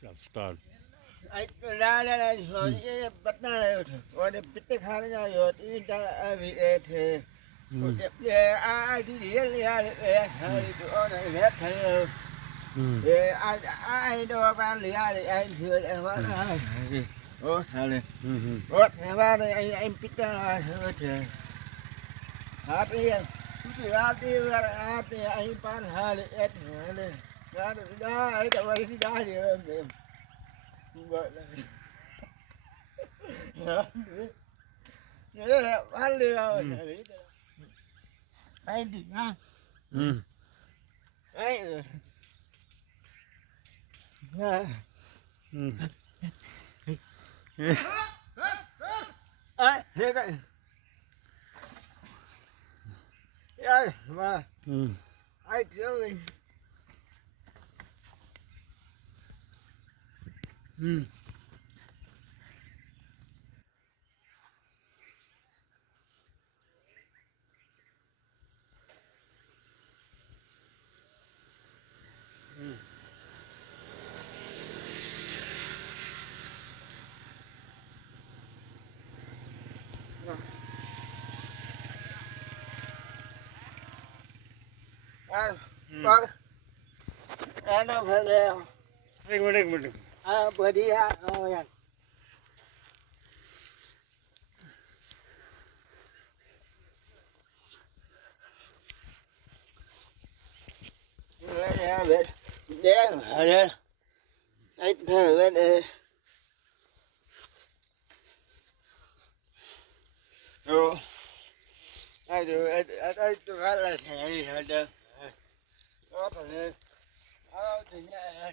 Start. Ai ra ra ra rồi cái bắt na rồi để biết cái khá nó rồi đi ra bị thì Ừ. ai đi đi ra thôi tụi này hết thôi Ừ. ai đâu ba lì ai chưa em bắt ô thằng này Ừ. ô thằng ba này anh biết ra thôi thì hát đi ra đi ra đi anh bán hai hết này ra đó ấy đâu ấy đi ra đi vậy là nhớ là bán lừa anh đi nha Ừ. anh Ừ. ấy thế cái ấy mà Ừ. ai thiếu mình Ừ. à con nó phải leo एक minute bữa đi ha thôi để để ấy thở bên đây rồi ai rồi ai tôi nói là thẻ gì hết đâu đó thằng này thì nhẹ để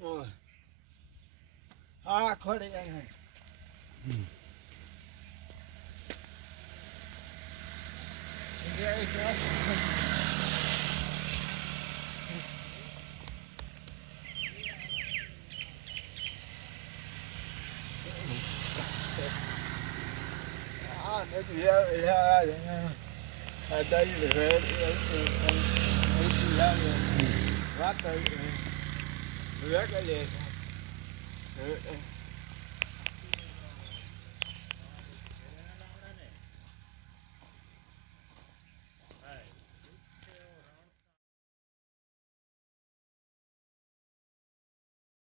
rồi khó đi anh này nó chỉ ra ở đây để ra vác cái gì